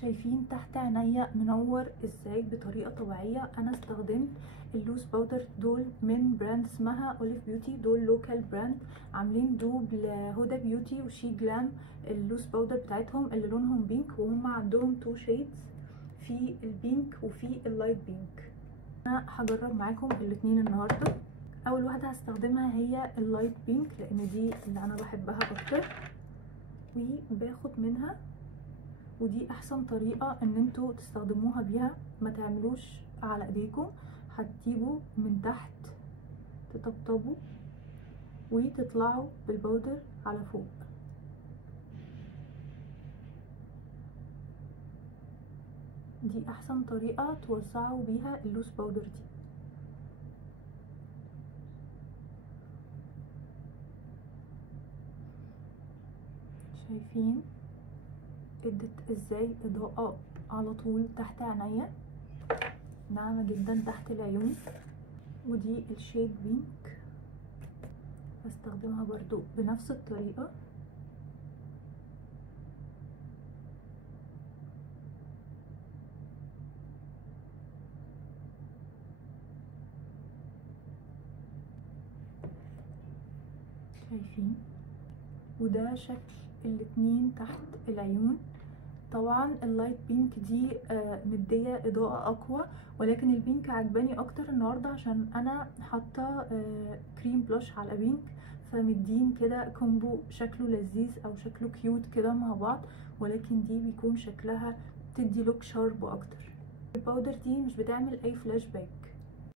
شايفين تحت عينيا منور ازاي بطريقه طبيعيه؟ انا استخدمت اللوز باودر دول من براند اسمها اوليف بيوتي. دول لوكال براند عاملين دوب لهدى بيوتي وشي جلام. اللوز باودر بتاعتهم اللي لونهم بينك، وهم عندهم تو شيدز، في البينك وفي اللايت بينك. انا هجرب معاكم الاتنين النهارده. اول واحده هستخدمها هي اللايت بينك لان دي اللي انا بحبها اكتر، وباخد منها. ودي احسن طريقة ان انتوا تستخدموها بيها، ما تعملوش على ايديكم، هتجيبوا من تحت تطبطبوا وتطلعوا بالبودر على فوق. دي احسن طريقة توزعوا بيها اللوز باودر دي. شايفين ادت ازاي اضاءة على طول تحت عينيا، ناعمة جدا تحت العيون. ودي الشيد بينك، بستخدمها برضو بنفس الطريقة. شايفين؟ وده شكل الاتنين تحت العيون. طبعا اللايت بينك دي مديه اضاءه اقوى، ولكن البينك عجباني اكتر النهارده عشان انا حاطه كريم بلاش على بينك، فمدين كده كومبو شكله لذيذ او شكله كيوت كده مع بعض. ولكن دي بيكون شكلها تدي لوك شارب اكتر. الباودر دي مش بتعمل اي فلاش باك،